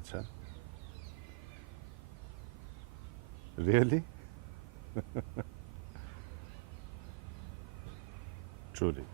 अच्छा, really? Truly.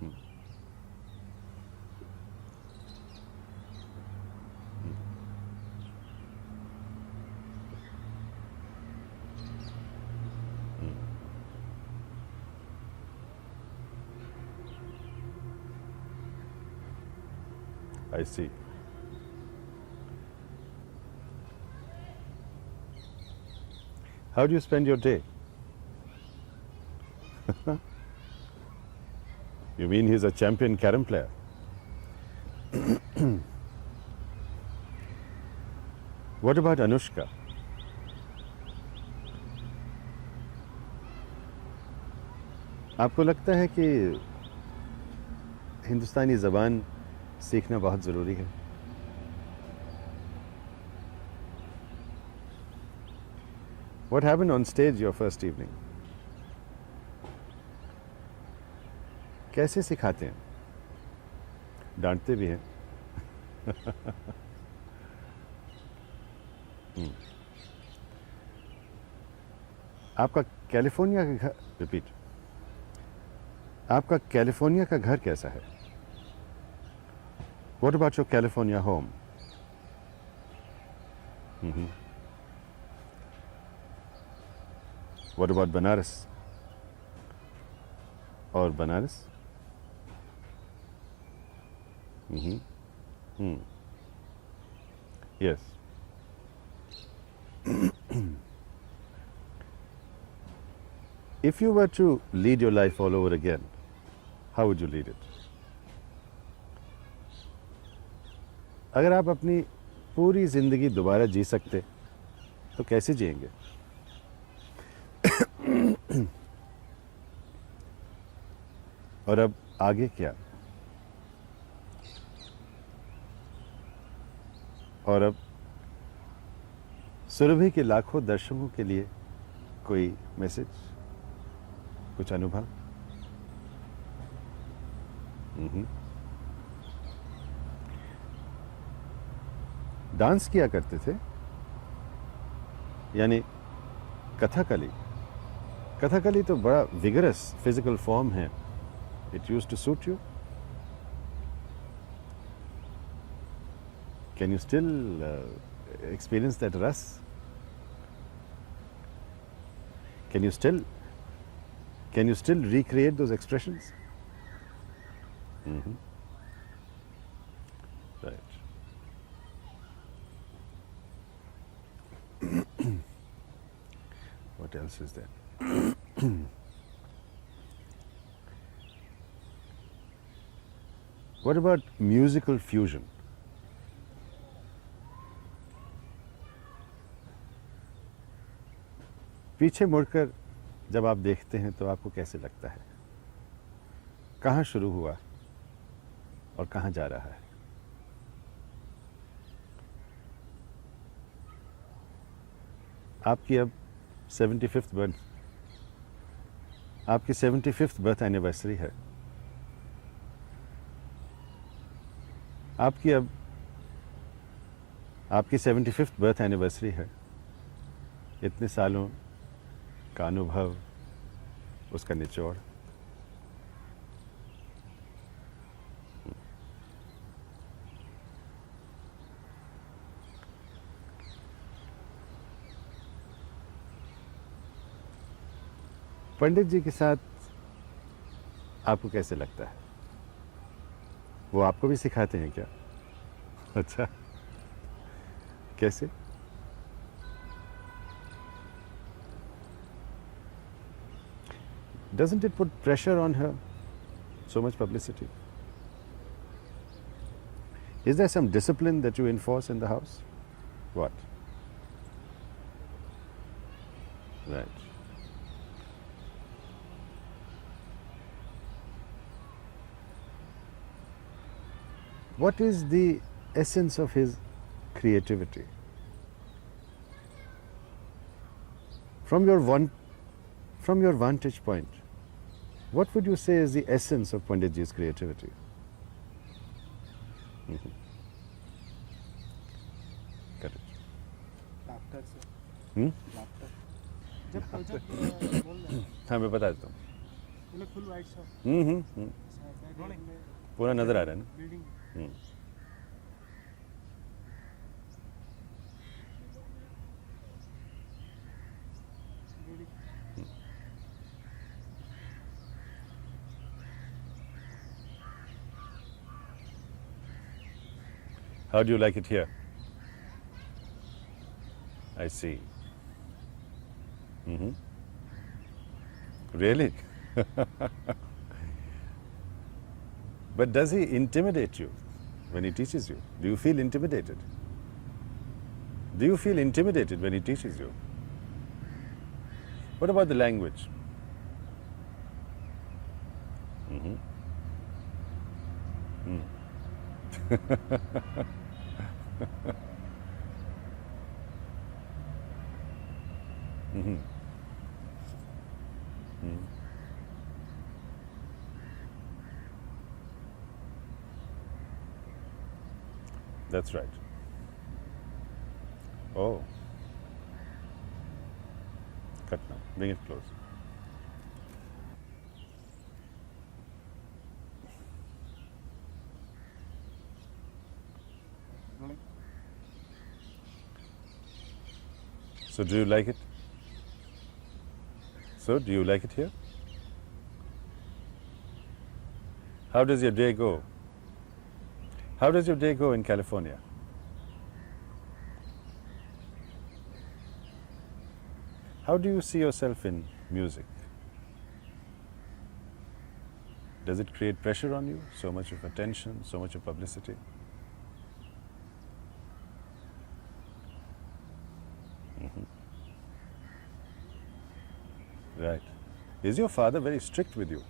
Mm, mm, I see. How do you spend your day? You mean he's a champion carom player? What about Anushka? आपको लगता है कि हिंदुस्तानी ज़बान सीखना बहुत ज़रूरी है? What happened on stage your first evening? कैसे सिखाते हैं? डांटते भी हैं? हम्म। आपका कैलिफोर्निया का घर, रिपीट, आपका कैलिफोर्निया का घर कैसा है? What about your California home? Mhm. What about Banaras? और Banaras? Mhm. Hmm. Yes. If you were to lead your life all over again, how would you lead it? अगर आप अपनी पूरी ज़िंदगी दोबारा जी सकते तो कैसे जिएंगे? और अब आगे क्या? और अब सुरभि के लाखों दर्शकों के लिए कोई मैसेज, कुछ अनुभव? डांस किया करते थे, यानी कथकली। कथकली तो बड़ा विगरस फिजिकल फॉर्म है. It used to suit you. Can you still experience that rush? Can you still recreate those expressions? Right. What else is there? What about musical fusion? पीछे मुड़कर जब आप देखते हैं तो आपको कैसे लगता है? कहाँ शुरू हुआ और कहाँ जा रहा है? आपकी अब 75th बर्थ, आपकी 75th बर्थ एनिवर्सरी है. आपकी 75th बर्थ एनिवर्सरी है. इतने सालों का अनुभव, उसका निचोड़. पंडित जी के साथ आपको कैसे लगता है? वो आपको भी सिखाते हैं क्या? अच्छा, कैसे? Doesn't it put pressure on her? So much publicity. Is there some discipline that you enforce in the house? What? Right. What is the essence of his creativity? From your one, from your vantage point, what would you say is the essence of Panditji's creativity? Mhm. Correct. Laughter से Hmm? Laughter जब बोल रहे हैं हाँ मैं बता देता हूँ. बोले फुल वाइट शॉट बैकग्राउंड में पूरा नजर आ रहा है ना. Building Hmm. Building How do you like it here? I see. Mm-hmm. Really? But does he intimidate you when he teaches you? Do you feel intimidated? Do you feel intimidated when he teaches you? What about the language? Mm-hmm. Mm-hmm. Mm. That's right. Oh. Cut now. Bring it close. So do you like it? So do you like it here? How does your day go? How does your day go in California? How do you see yourself in music? Does it create pressure on you? So much of attention, so much of publicity? Right. Is your father very strict with you?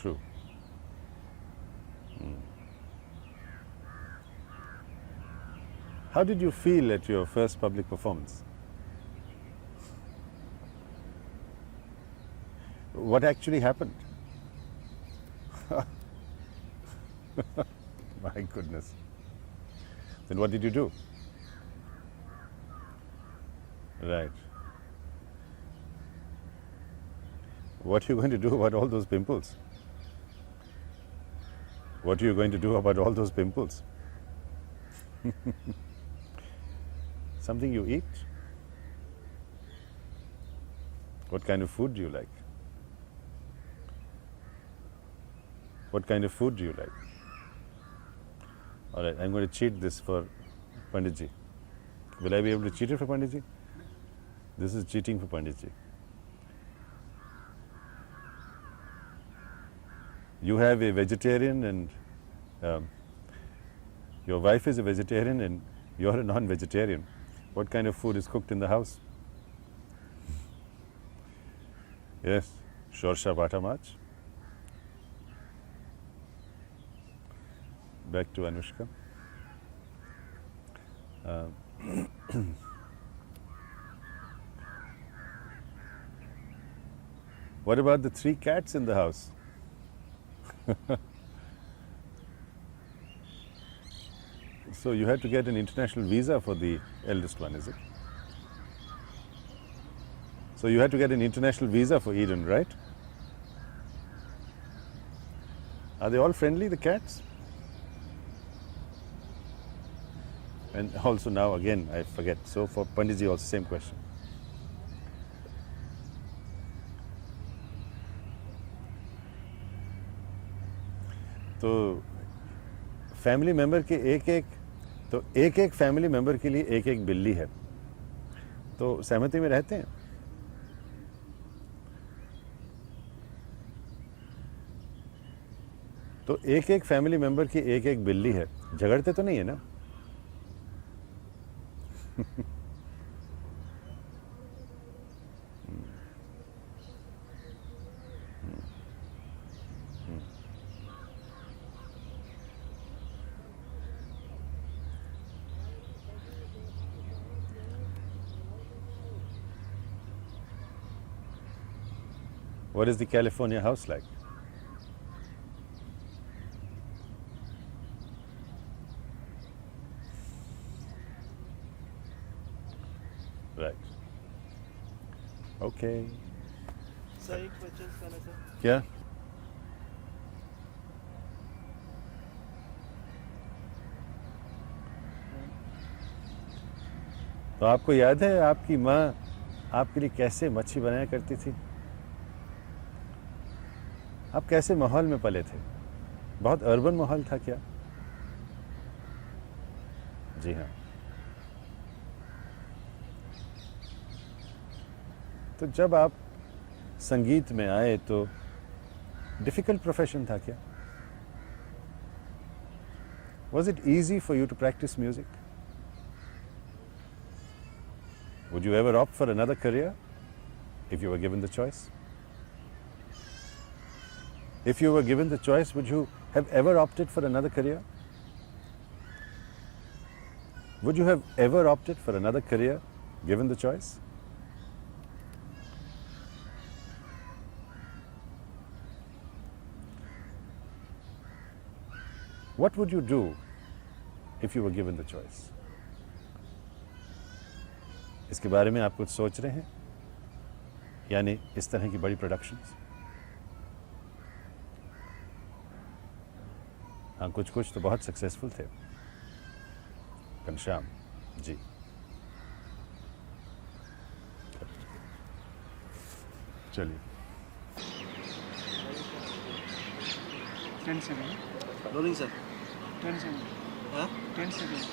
True. How did you feel at your first public performance? What actually happened? My goodness. Then what did you do? Right. What are you going to do about all those pimples? What are you going to do about all those pimples? Something you eat? What kind of food do you like? What kind of food do you like? All right, I'm going to cheat this for Panditji. Will I be able to cheat it for Panditji? This is cheating for Panditji. You have a vegetarian and your wife is a vegetarian and you're a non-vegetarian. What kind of food is cooked in the house? Yes, shorsha bata mach. Back to Anushka. What about the 3 cats in the house? So you had to get an international visa for the eldest one, is it? So you had to get an international visa for Eden, right? Are they all friendly, the cats? And also now again, I forget. So for Panditji also same question. तो family member के एक एक family member के लिए एक एक बिल्ली है, तो सहमति में रहते हैं? तो एक एक फैमिली मेंबर की एक एक बिल्ली है, झगड़ते तो नहीं है ना? What is the California house like? Right. Okay. Sir एक क्वेश्चन करना सर क्या? तो आपको याद है आपकी माँ आपके लिए कैसे मच्छी बनाया करती थी? आप कैसे माहौल में पले थे? बहुत अर्बन माहौल था क्या? जी हाँ। तो जब आप संगीत में आए तो डिफिकल्ट प्रोफेशन था क्या? Was it easy for you to practice music? Would you ever opt for another career if you were given the choice? If you were given the choice, would you have ever opted for another career? Would you have ever opted for another career given the choice? What would you do if you were given the choice? इसके बारे में आप कुछ सोच रहे हैं? यानी इस तरह की बड़ी प्रोडक्शंस? हाँ, कुछ तो बहुत सक्सेसफुल थे। घनश्याम जी। चलिए 10 seconds रोलिंग सर 10 seconds हाँ 10 seconds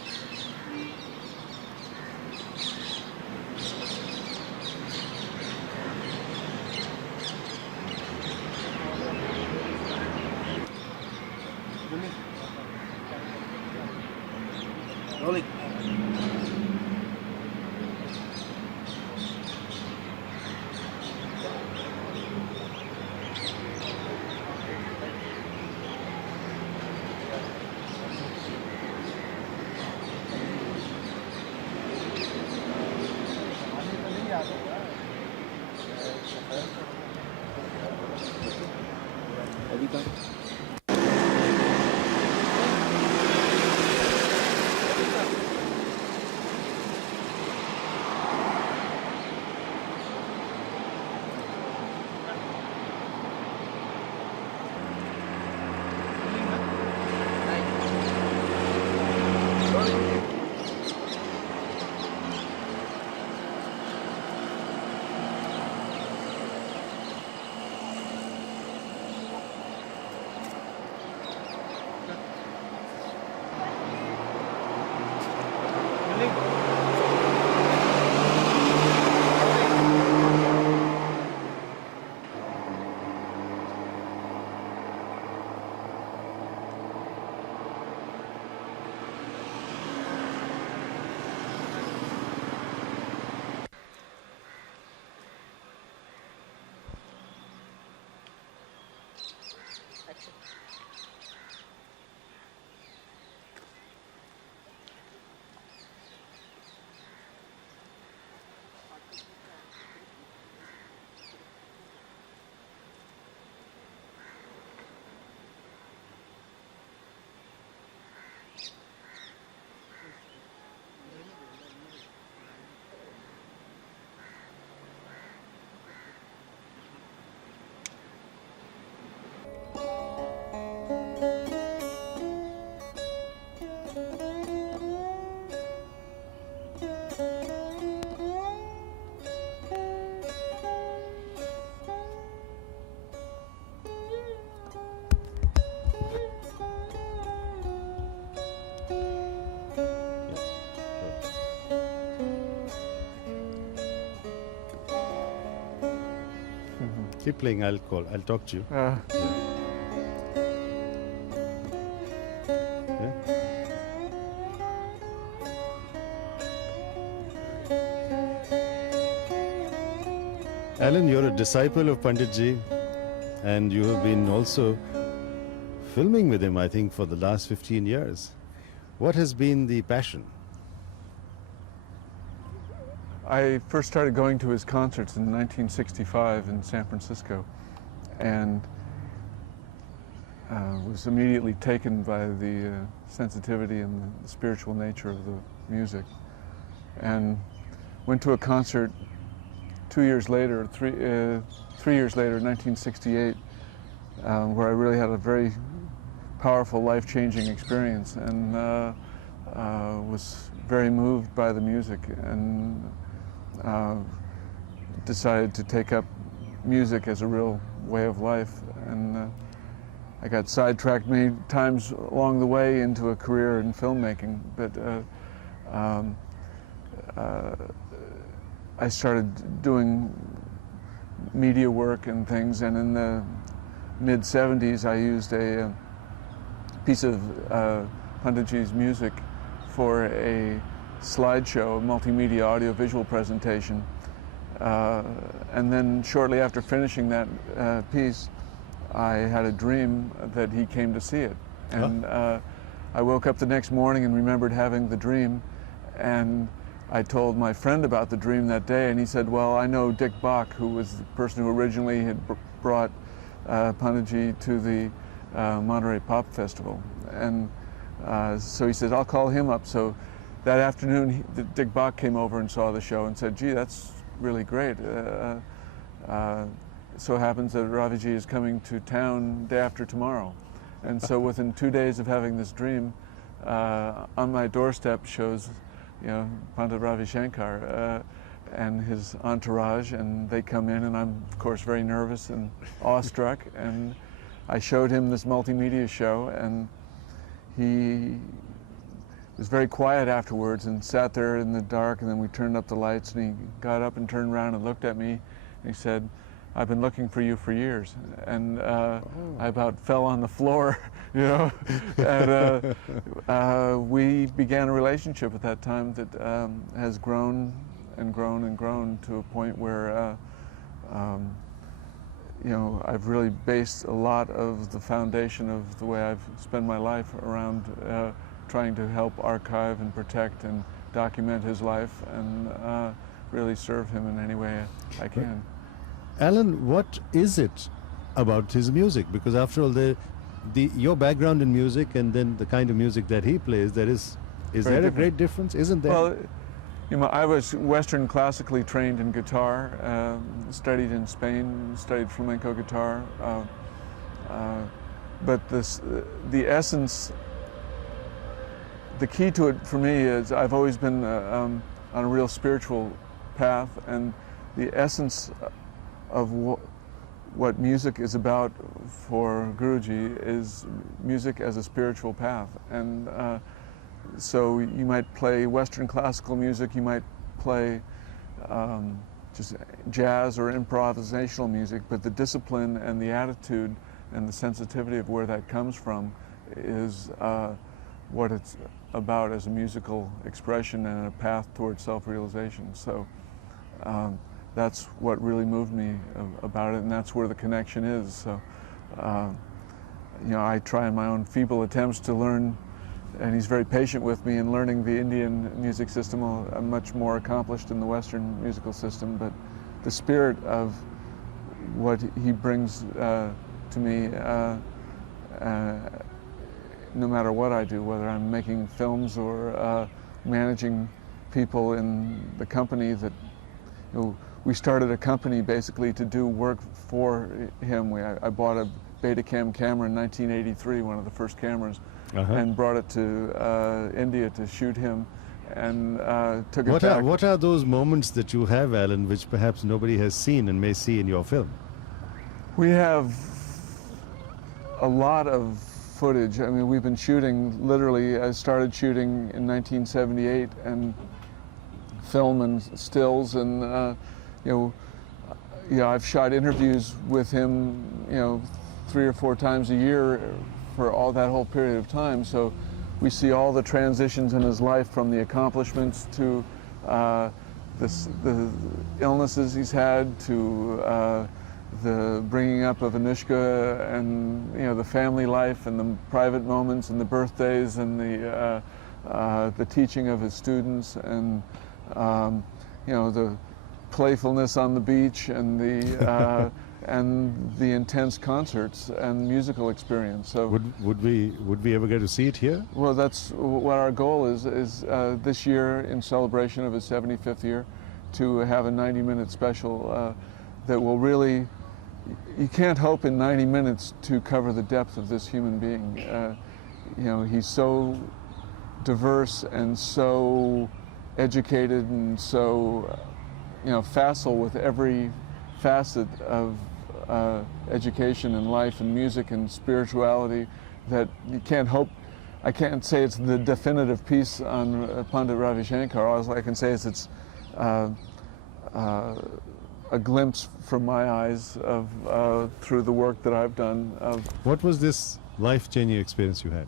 रोलिंग अभी तक Keep playing. I'll call. I'll talk to you. Yeah. Alan, you're a disciple of Pandit Ji, and you have been also filming with him, I think, for the last 15 years. What has been the passion? I first started going to his concerts in 1965 in San Francisco, and was immediately taken by the sensitivity and the spiritual nature of the music, and went to a concert 2 years later, 3 years later, 1968, where I really had a very powerful, life-changing experience, and was very moved by the music, and decided to take up music as a real way of life. And I got sidetracked many times along the way into a career in filmmaking, but I started doing media work and things, and in the mid-70s I used a piece of Panditji's music for a slideshow, a multimedia audio-visual presentation. And then shortly after finishing that piece, I had a dream that he came to see it. And I woke up the next morning and remembered having the dream, and I told my friend about the dream that day, and he said, well, I know Dick Bach, who was the person who originally had brought Panditji to the Monterey Pop Festival. And so he said, I'll call him up. So that afternoon, Dick Bach came over and saw the show and said, gee, that's really great. It so happens that Raviji is coming to town day after tomorrow. And so within 2 days of having this dream, on my doorstep shows, Pandit Ravi Shankar and his entourage, and they come in, and I'm, of course, very nervous and awestruck. And I showed him this multimedia show, and he was very quiet afterwards and sat there in the dark, and then we turned up the lights, and he got up and turned around and looked at me, and he said, I've been looking for you for years. And I about fell on the floor, and we began a relationship at that time that has grown and grown and grown to a point where I've really based a lot of the foundation of the way I've spent my life around trying to help archive and protect and document his life, and really serve him in any way I can. Alan, what is it about his music? Because after all, your background in music and then the kind of music that he plays, is there a great difference? Isn't there? Well, I was Western classically trained in guitar, studied in Spain, studied flamenco guitar, but the essence, the key to it for me is I've always been on a real spiritual path, and the essence of what music is about for Guruji is music as a spiritual path. And so you might play Western classical music, you might play just jazz or improvisational music, but the discipline and the attitude and the sensitivity of where that comes from is what it's about as a musical expression and a path towards self-realization. So that's what really moved me about it, and that's where the connection is. So, I try in my own feeble attempts to learn, and he's very patient with me in learning the Indian music system. I'm much more accomplished in the Western musical system, but the spirit of what he brings to me, no matter what I do, whether I'm making films or managing people in the company that, we started a company basically to do work for him. I bought a Betacam camera in 1983, one of the first cameras, and brought it to India to shoot him, and took it back. What are those moments that you have, Alan, which perhaps nobody has seen and may see in your film? We have a lot of footage. I mean, we've been shooting, literally, I started shooting in 1978, and film and stills, and I've shot interviews with him 3 or 4 times a year for that whole period of time. So we see all the transitions in his life, from the accomplishments to the illnesses he's had, to the bringing up of Anushka, and the family life and the private moments and the birthdays and the teaching of his students, and you know, the playfulness on the beach and the intense concerts and musical experience. So Would we ever get to see it here? well, that's what our goal is this year, in celebration of his 75th year, to have a 90-minute special that will really, you can't hope in 90 minutes to cover the depth of this human being. You know, he's so diverse and so educated and so, you know, facile with every facet of education and life and music and spirituality, that you can't hope. I can't say it's the definitive piece on Pandit Ravi Shankar. All I can say is it's a glimpse from my eyes of through the work that I've done. What was this life-changing experience you had?